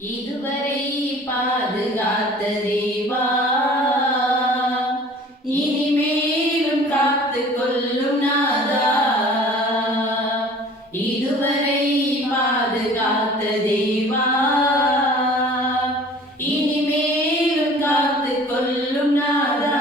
இதுவரை பாதுகாத்த தேவா, இனிமேலும் காத்து கொள்ளும் நாதா. இதுவரை பாதுகாத்த தேவா, இனிமேலும் காத்து கொள்ளும் நாதா.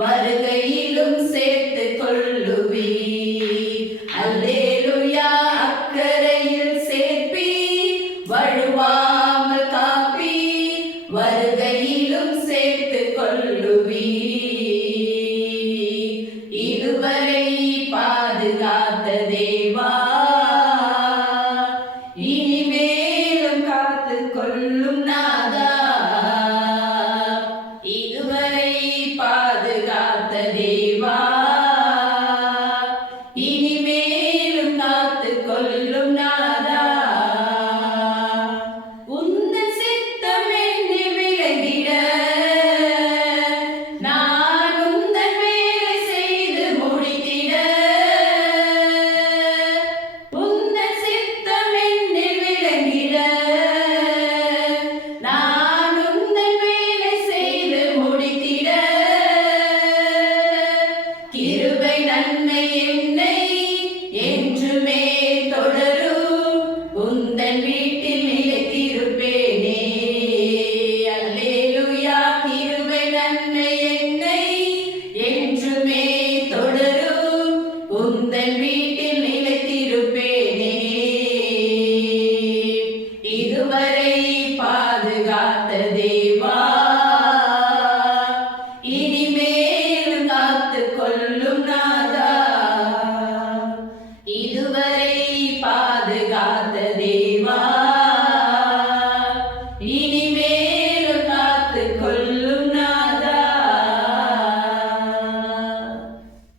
வருகையிலும் சேர்த்து கொள்ளுவி. அல்லேலூயா. அக்கரையில் சேர்ப்பி வழுவாமல் காப்பி, வருகையிலும் சேர்த்து கொள்ளுவி. இதுவரை பாதுகாத்த தேவா, இனிமேலும் காத்து கொள்ளும் நாதா. இதுவரை பாதுகாத்த தேவா, இனிமேலும் காத்து கொள்ளும் நாதா. உந்தன் சித்தம் என்னில் விளங்கிட, நான் உந்தன் வேலை செய்து முடித்திட. உந்தன் சித்தம் என்னில் விளங்கிட, நான் உந்தன் வேலை செய்து முடித்திட. கிருபை நன்மை என்னை என்றுமே தொடரும், உந்தன் வீட்டில் நிலைத்திருப்பேனே. அல்லேலூயா. கிருபை நன்மை என்னை என்றுமே தொடரும், உந்தன் வீட்டில் நிலைத்திருப்பேனே. இதுவரை பாதுகாத்த தேவா, இனிமேலும் காத்து கொள்ளும் நாதா. இதுவரை பாதுகாத்த தேவா,